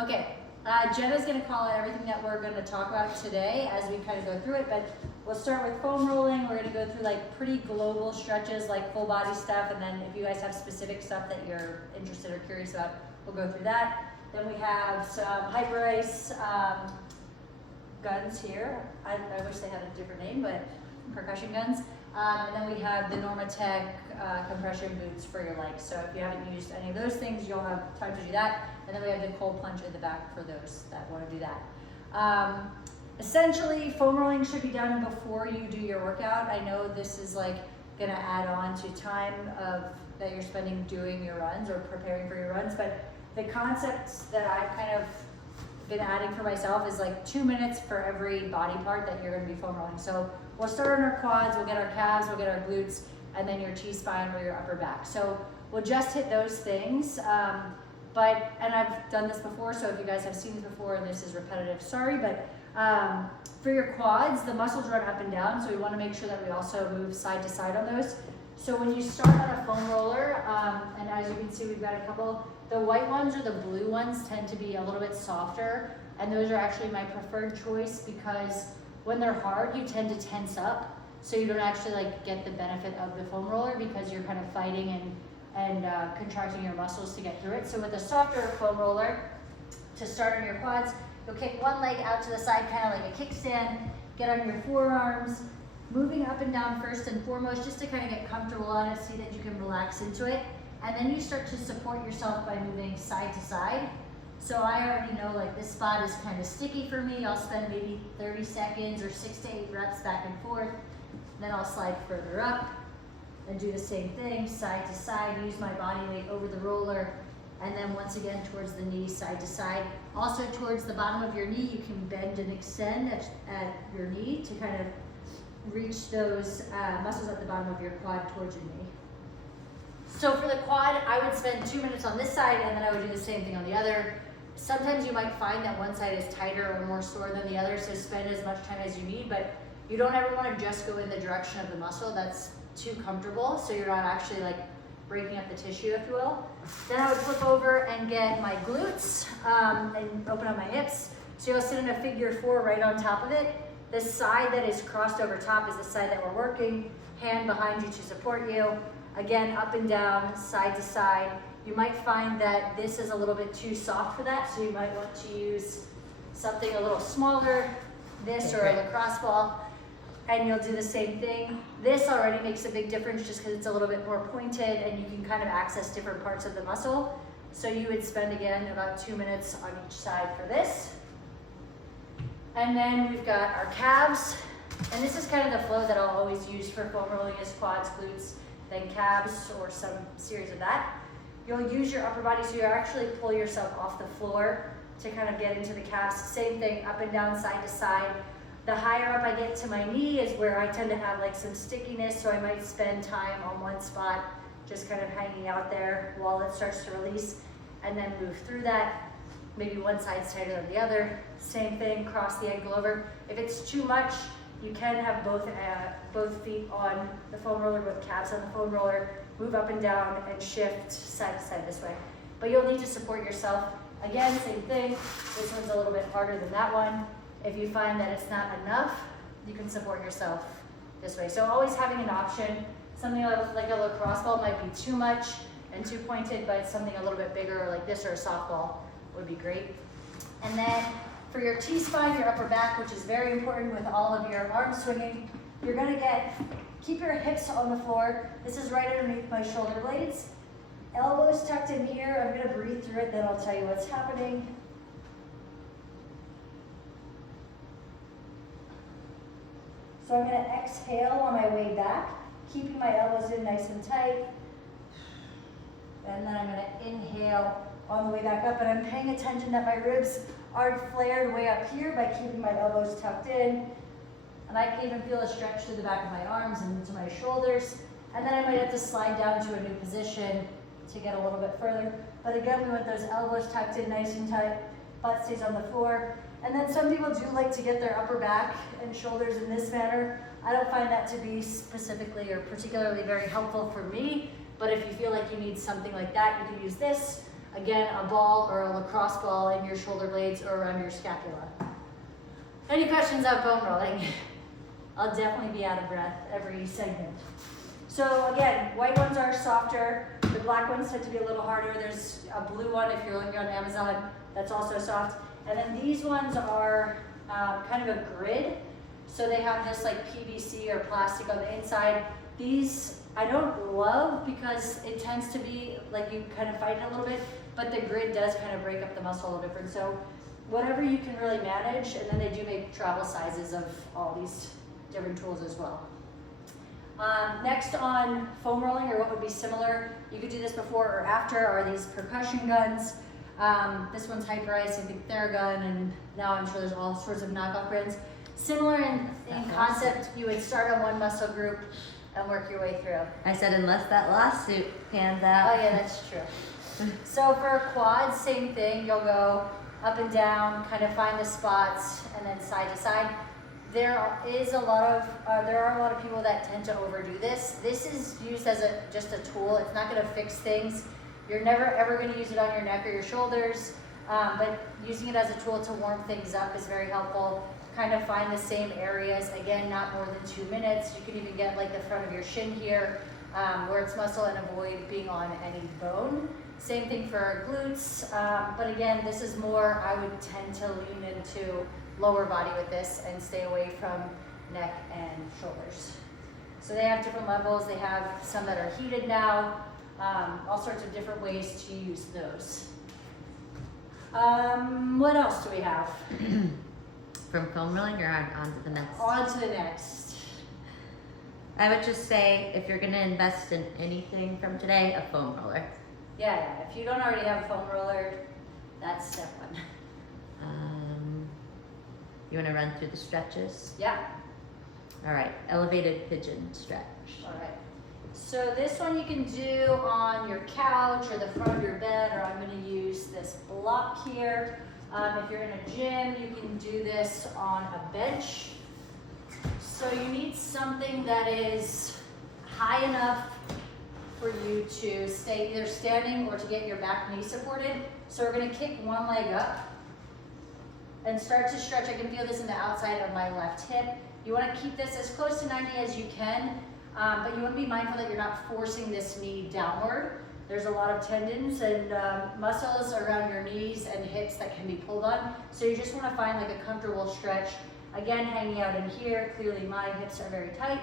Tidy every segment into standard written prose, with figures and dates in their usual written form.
Okay, Jenna's going to call out everything that we're going to talk about today as we kind of go through it, but we'll start with foam rolling. We're going to go through like pretty global stretches, like full body stuff, and then if you guys have specific stuff that you're interested or curious about, we'll go through that. Then we have some hyper ice guns here. I wish they had a different name, but percussion guns. And then we have the Normatec compression boots for your legs. So if you haven't used any of those things, you'll have time to do that. And then we have the cold plunge in the back for those that want to do that. Essentially, foam rolling should be done before you do your workout. I know this is like going to add on to time that you're spending doing your runs or preparing for your runs, but the concepts that I've kind of been adding for myself is like 2 minutes for every body part that you're going to be foam rolling. So we'll start on our quads, we'll get our calves, we'll get our glutes, and then your T-spine or your upper back. So we'll just hit those things. And I've done this before, so if you guys have seen this before and this is repetitive, sorry, but for your quads, the muscles run up and down, so we want to make sure that we also move side to side on those. So when you start on a foam roller, and as you can see, we've got a couple, the white ones or the blue ones tend to be a little bit softer, and those are actually my preferred choice because when they're hard, you tend to tense up, so you don't actually like get the benefit of the foam roller because you're kind of fighting and contracting your muscles to get through it. So with a softer foam roller, to start on your quads, you'll kick one leg out to the side, kind of like a kickstand, get on your forearms, moving up and down first and foremost, just to kind of get comfortable on it, see that you can relax into it. And then you start to support yourself by moving side to side. So I already know like this spot is kind of sticky for me. I'll spend maybe 30 seconds or 6 to 8 reps back and forth. Then I'll slide further up and do the same thing, side to side, use my body weight over the roller. And then once again, towards the knee, side to side. Also towards the bottom of your knee, you can bend and extend at your knee to kind of reach those muscles at the bottom of your quad towards your knee. So for the quad, I would spend 2 minutes on this side and then I would do the same thing on the other. Sometimes you might find that one side is tighter or more sore than the other, so spend as much time as you need, but you don't ever want to just go in the direction of the muscle. That's too comfortable, so you're not actually like breaking up the tissue, if you will. Then I would flip over and get my glutes and open up my hips. So you'll sit in a figure 4 right on top of it. The side that is crossed over top is the side that we're working. Hand behind you to support you. Again, up and down, side to side. You might find that this is a little bit too soft for that, so you might want to use something a little smaller, this or a lacrosse ball, and you'll do the same thing. This already makes a big difference just because it's a little bit more pointed and you can kind of access different parts of the muscle. So you would spend, again, about 2 minutes on each side for this. And then we've got our calves, and this is kind of the flow that I'll always use for foam rolling is quads, glutes, then calves, or some series of that. You'll use your upper body, so you actually pull yourself off the floor to kind of get into the calves. Same thing, up and down, side to side. The higher up I get to my knee is where I tend to have like some stickiness, so I might spend time on one spot, just kind of hanging out there while it starts to release, and then move through that. Maybe one side's tighter than the other. Same thing, cross the ankle over. If it's too much, you can have both feet on the foam roller, both calves on the foam roller, move up and down and shift side to side this way. But you'll need to support yourself. Again, same thing. This one's a little bit harder than that one. If you find that it's not enough, you can support yourself this way. So always having an option. Something like a lacrosse ball might be too much and too pointed, but something a little bit bigger like this or a softball would be great. And then for your T-spine, your upper back, which is very important with all of your arms swinging, you're gonna keep your hips on the floor. This is right underneath my shoulder blades. Elbows tucked in here. I'm gonna breathe through it, then I'll tell you what's happening. So I'm gonna exhale on my way back, keeping my elbows in nice and tight. And then I'm gonna inhale on the way back up, and I'm paying attention that my ribs aren't flared way up here by keeping my elbows tucked in. And I can even feel a stretch through the back of my arms and into my shoulders. And then I might have to slide down to a new position to get a little bit further. But again, we want those elbows tucked in nice and tight, butt stays on the floor. And then some people do like to get their upper back and shoulders in this manner. I don't find that to be specifically or particularly very helpful for me, but if you feel like you need something like that, you can use this. again, a ball or a lacrosse ball in your shoulder blades or around your scapula. Any questions on foam rolling? I'll definitely be out of breath every segment. So again, white ones are softer. The black ones tend to be a little harder. There's a blue one if you're looking on Amazon that's also soft. And then these ones are kind of a grid. So they have this like PVC or plastic on the inside. These I don't love because it tends to be like you kind of fight it a little bit, but the grid does kind of break up the muscle a little different. So whatever you can really manage, and then they do make travel sizes of all these different tools as well. Next on foam rolling, or what would be similar, you could do this before or after, are these percussion guns. This one's Hyperice, I think Theragun, and now I'm sure there's all sorts of knockoff brands. Similar in concept, you would start on one muscle group and work your way through. I said unless that lawsuit pans out. Oh yeah, that's true. So for quads, same thing. You'll go up and down, kind of find the spots, and then side to side. There are a lot of people that tend to overdo this. This is used as just a tool. It's not going to fix things. You're never ever going to use it on your neck or your shoulders, but using it as a tool to warm things up is very helpful. Kind of find the same areas. Again, not more than 2 minutes. You can even get like the front of your shin here, where it's muscle, and avoid being on any bone. Same thing for glutes, but again, this is more, I would tend to lean into lower body with this and stay away from neck and shoulders. So they have different levels. They have some that are heated now, all sorts of different ways to use those. What else do we have? From foam rolling or on to the next? On to the next. I would just say if you're going to invest in anything from today, a foam roller. Yeah, if you don't already have a foam roller, that's step one. You want to run through the stretches? Yeah. All right, elevated pigeon stretch. All right. So this one you can do on your couch or the front of your bed, or I'm going to use this block here. If you're in a gym, you can do this on a bench. So you need something that is high enough for you to stay either standing or to get your back knee supported. So we're going to kick one leg up and start to stretch. I can feel this in the outside of my left hip. You want to keep this as close to 90 as you can, but you want to be mindful that you're not forcing this knee downward. There's a lot of tendons and muscles around your knees and hips that can be pulled on. So you just want to find like a comfortable stretch. Again, hanging out in here. Clearly my hips are very tight.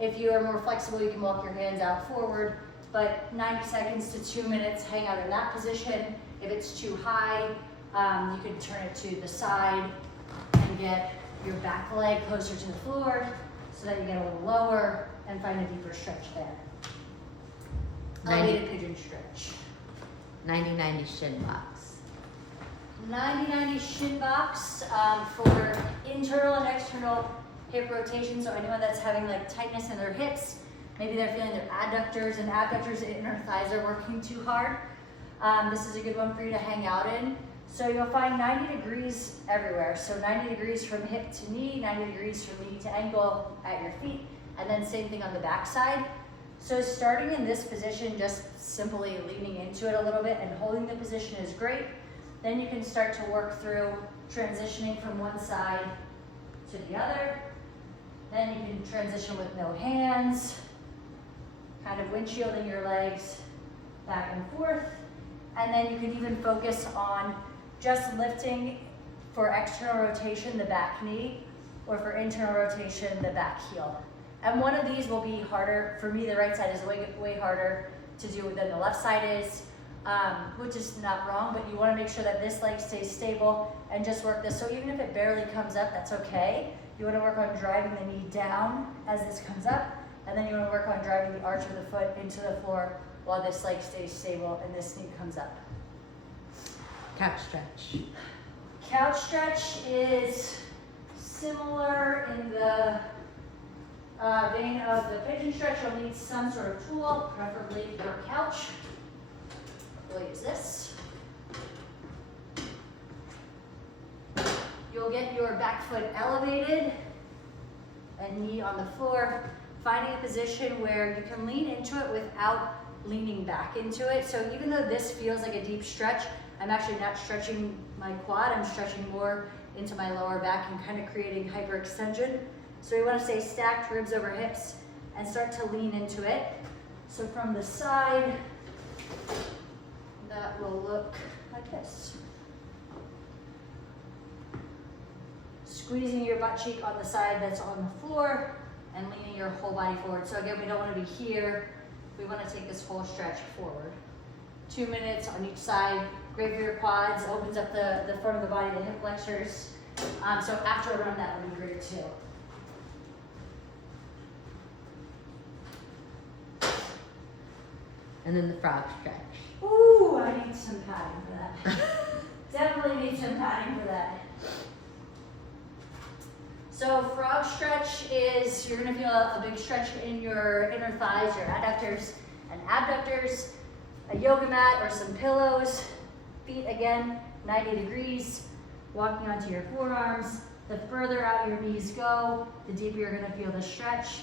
If you are more flexible, you can walk your hands out forward, but 90 seconds to 2 minutes, hang out in that position. If it's too high, you can turn it to the side and get your back leg closer to the floor so that you get a little lower and find a deeper stretch there. Elevated pigeon stretch. 90-90 shin box. 90-90 shin box for internal and external hip rotation. So anyone that's having like tightness in their hips, maybe they're feeling their adductors and inner thighs are working too hard. This is a good one for you to hang out in. So you'll find 90 degrees everywhere. So 90 degrees from hip to knee, 90 degrees from knee to ankle at your feet, and then same thing on the back side. So starting in this position, just simply leaning into it a little bit and holding the position is great. Then you can start to work through transitioning from one side to the other. Then you can transition with no hands, kind of windshielding your legs back and forth. And then you can even focus on just lifting for external rotation, the back knee, or for internal rotation, the back heel. And one of these will be harder. For me, the right side is way harder to do than the left side is, which is not wrong, but you wanna make sure that this leg stays stable and just work this. So even if it barely comes up, that's okay. You wanna work on driving the knee down as this comes up, and then you wanna work on driving the arch of the foot into the floor while this leg stays stable and this knee comes up. Couch stretch. Couch stretch is similar in the vein of the pigeon stretch. You'll need some sort of tool, preferably your couch. We'll use this. You'll get your back foot elevated and knee on the floor, finding a position where you can lean into it without leaning back into it. So even though this feels like a deep stretch, I'm actually not stretching my quad, I'm stretching more into my lower back and kind of creating hyperextension. So we want to stay stacked, ribs over hips, and start to lean into it. So from the side, that will look like this. Squeezing your butt cheek on the side that's on the floor and leaning your whole body forward. So again, we don't want to be here. We want to take this whole stretch forward. 2 minutes on each side. Great for your quads, opens up the front of the body, the hip flexors. So after a run, that would be great too. And then the frog stretch. Ooh, I need some padding for that. Definitely need some padding for that. So frog stretch is, you're gonna feel a big stretch in your inner thighs, your adductors and abductors, a yoga mat or some pillows, feet again, 90 degrees, walking onto your forearms. The further out your knees go, the deeper you're gonna feel the stretch.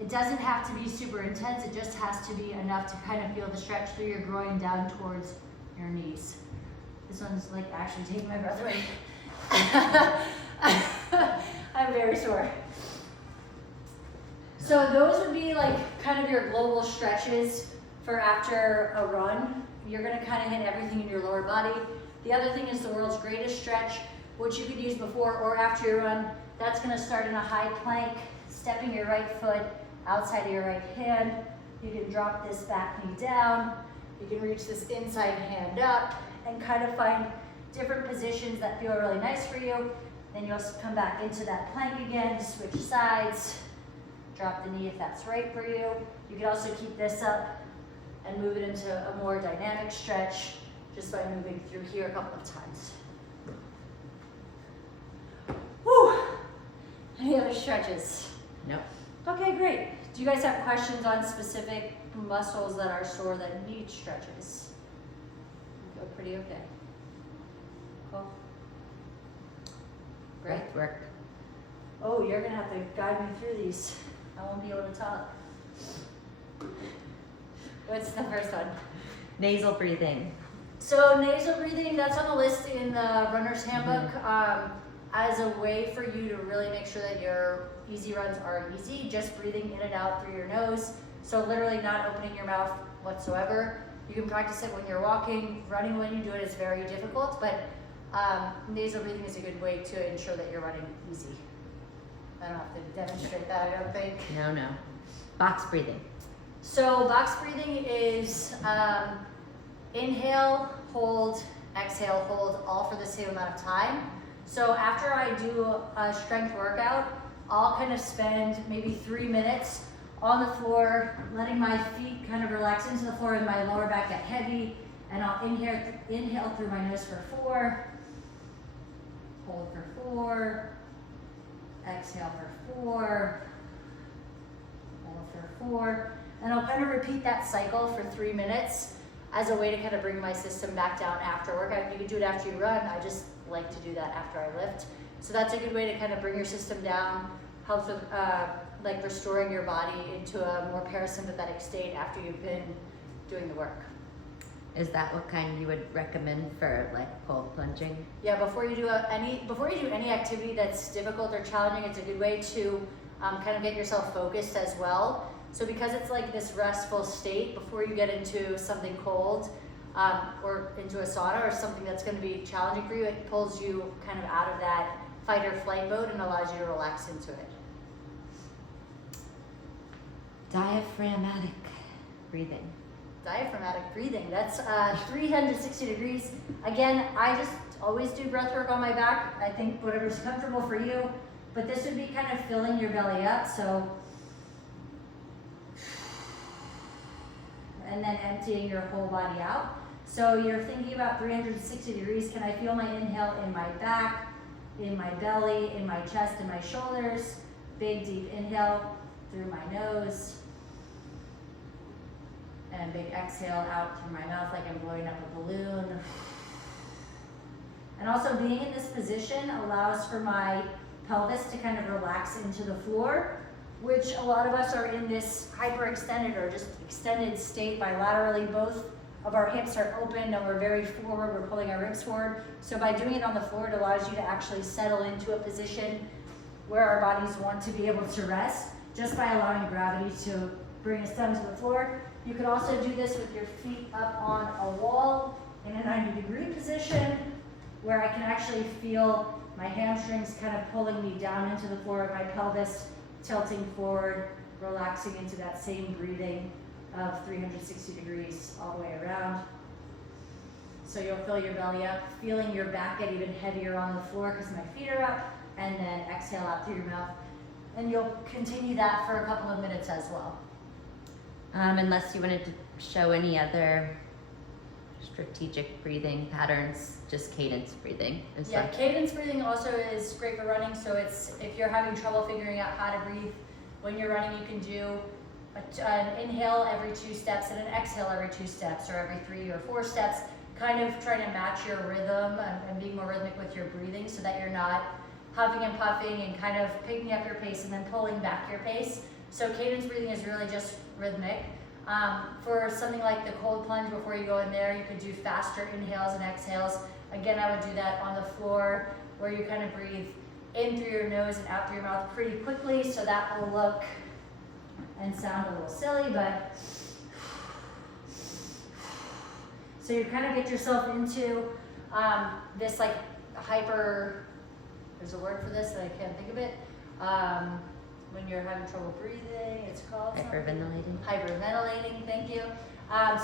It doesn't have to be super intense, it just has to be enough to kind of feel the stretch through your groin down towards your knees. This one's like actually taking my breath away. I'm very sore. So those would be like kind of your global stretches for after a run. You're gonna kind of hit everything in your lower body. The other thing is the world's greatest stretch, which you could use before or after your run. That's gonna start in a high plank, stepping your right foot outside of your right hand. You can drop this back knee down. You can reach this inside hand up and kind of find different positions that feel really nice for you. Then you'll come back into that plank again, switch sides, drop the knee if that's right for you. You can also keep this up and move it into a more dynamic stretch just by moving through here a couple of times. Whew. Any other stretches? Nope. Okay, great. Do you guys have questions on specific muscles that are sore that need stretches? You feel pretty okay. Cool. Great. Breath work. Oh, you're gonna have to guide me through these. I won't be able to talk. What's the first one? Nasal breathing. So nasal breathing, that's on the list in the runner's handbook as a way for you to really make sure that your easy runs are easy, just breathing in and out through your nose. So literally not opening your mouth whatsoever. You can practice it when you're walking. Running when you do it is very difficult, but nasal breathing is a good way to ensure that you're running easy. I don't have to demonstrate that, I don't think. No. Box breathing. So box breathing is inhale, hold, exhale, hold, all for the same amount of time. So after I do a strength workout, I'll kind of spend maybe 3 minutes on the floor, letting my feet kind of relax into the floor and my lower back get heavy. And I'll inhale through my nose for 4, hold for 4, exhale for 4, hold for 4. And I'll kind of repeat that cycle for 3 minutes as a way to kind of bring my system back down after workout. You can do it after you run. I just like to do that after I lift. So that's a good way to kind of bring your system down, helps with like restoring your body into a more parasympathetic state after you've been doing the work. Is that what kind you would recommend for like cold plunging? Yeah, before you do any activity that's difficult or challenging, it's a good way to kind of get yourself focused as well. So because it's like this restful state, before you get into something cold or into a sauna or something that's going to be challenging for you, it pulls you kind of out of that fight or flight mode and allows you to relax into it. Diaphragmatic breathing. Diaphragmatic breathing, that's 360 degrees. Again, I just always do breath work on my back. I think whatever's comfortable for you, but this would be kind of filling your belly up, so, and then emptying your whole body out. So you're thinking about 360 degrees. Can I feel my inhale in my back, in my belly, in my chest, in my shoulders? Big deep inhale through my nose. And a big exhale out through my mouth like I'm blowing up a balloon. And also being in this position allows for my pelvis to kind of relax into the floor. which a lot of us are in this hyperextended or just extended state bilaterally. Both of our hips are open and we're very forward, we're pulling our ribs forward. So by doing it on the floor, it allows you to actually settle into a position where our bodies want to be able to rest, just by allowing gravity to bring us down to the floor. You could also do this with your feet up on a wall in a 90-degree position, where I can actually feel my hamstrings kind of pulling me down into the floor, my pelvis tilting forward, relaxing into that same breathing of 360 degrees all the way around. So you'll fill your belly up, feeling your back get even heavier on the floor because my feet are up, and then exhale out through your mouth. And you'll continue that for a couple of minutes as well. Unless you wanted to show any other strategic breathing patterns, just cadence breathing. Yeah, cadence breathing also is great for running. So it's, if you're having trouble figuring out how to breathe when you're running, you can do an inhale every 2 steps and an exhale every 2 steps, or every 3 or 4 steps, kind of trying to match your rhythm and being more rhythmic with your breathing so that you're not huffing and puffing and kind of picking up your pace and then pulling back your pace. So cadence breathing is really just rhythmic. For something like the cold plunge, before you go in there, you could do faster inhales and exhales. Again, I would do that on the floor, where you kind of breathe in through your nose and out through your mouth pretty quickly. So that will look and sound a little silly, but so you kind of get yourself into this like hyper, there's a word for this that I can't think of it, when you're having trouble breathing, it's called hyperventilating. Hyperventilating, thank you.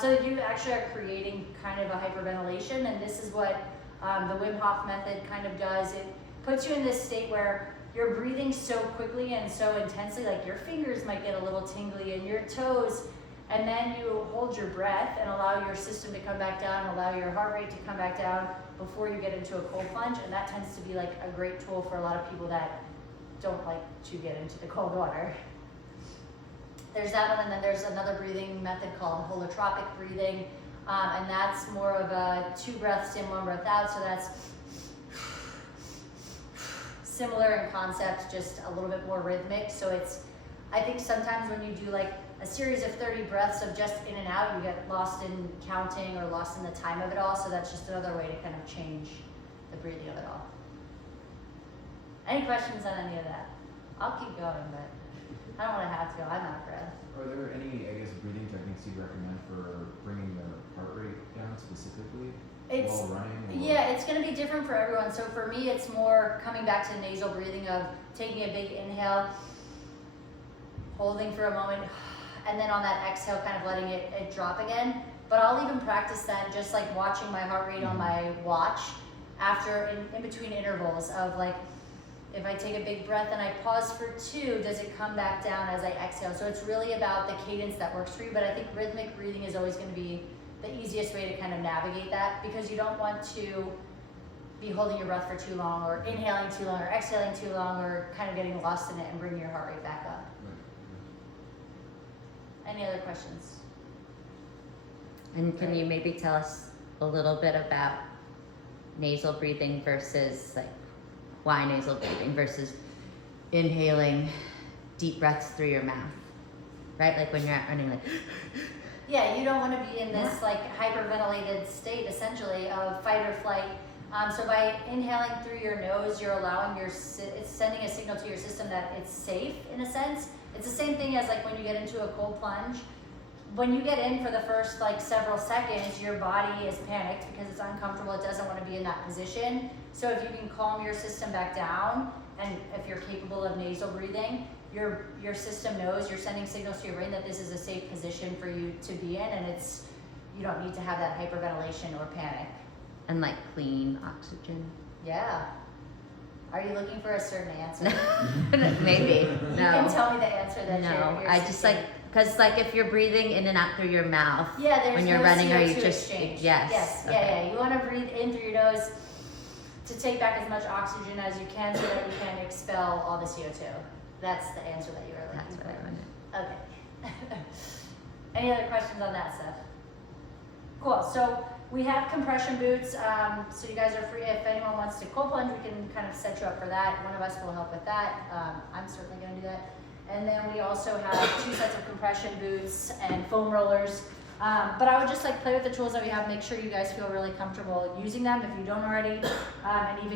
So you actually are creating kind of a hyperventilation, and this is what the Wim Hof method kind of does. It puts you in this state where you're breathing so quickly and so intensely, like your fingers might get a little tingly and your toes, and then you hold your breath and allow your system to come back down, allow your heart rate to come back down before you get into a cold plunge. And that tends to be like a great tool for a lot of people that don't like to get into the cold water. There's that one, and then there's another breathing method called holotropic breathing, and that's more of a 2 breaths in, 1 breath out. So that's similar in concept, just a little bit more rhythmic. So it's, I think sometimes when you do like a series of 30 breaths of just in and out, you get lost in counting or lost in the time of it all. So that's just another way to kind of change the breathing of it all. Any questions on any of that? I'll keep going, but I don't want to have to go. I'm out of breath. Are there any, I guess, breathing techniques you recommend for bringing the heart rate down specifically while running? Or? Yeah, it's going to be different for everyone. So for me, it's more coming back to nasal breathing of taking a big inhale, holding for a moment, and then on that exhale, kind of letting it drop again. But I'll even practice that just like watching my heart rate on my watch after, in between intervals of like, if I take a big breath and I pause for 2, does it come back down as I exhale? So it's really about the cadence that works for you, but I think rhythmic breathing is always going to be the easiest way to kind of navigate that, because you don't want to be holding your breath for too long, or inhaling too long, or exhaling too long, or kind of getting lost in it and bringing your heart rate back up. Any other questions? And can you maybe tell us a little bit about nasal breathing versus like why nasal breathing versus inhaling deep breaths through your mouth, right? Like when you're out running, like. Yeah, you don't want to be in this like hyperventilated state essentially of fight or flight. So by inhaling through your nose, you're allowing it's sending a signal to your system that it's safe in a sense. It's the same thing as like when you get into a cold plunge. When you get in for the first like several seconds, your body is panicked because it's uncomfortable. It doesn't want to be in that position. So if you can calm your system back down, and if you're capable of nasal breathing, your system knows, you're sending signals to your brain that this is a safe position for you to be in, and you don't need to have that hyperventilation or panic. And like clean oxygen. Yeah. Are you looking for a certain answer? Maybe. You No. can tell me the answer that you're I just like, because like if you're breathing in and out through your mouth, yeah, there's when you're no running, CO2 are you just exchange. yes? Okay. Yeah. You want to breathe in through your nose to take back as much oxygen as you can, so that you can expel all the CO2. That's the answer that you were looking That's for. what I wanted. Okay. Any other questions on that stuff? Cool. So we have compression boots. So you guys are free. If anyone wants to cold plunge, we can kind of set you up for that. One of us will help with that. I'm certainly going to do that. And then we also have 2 sets of compression boots and foam rollers. But I would just like play with the tools that we have, make sure you guys feel really comfortable using them if you don't already, and even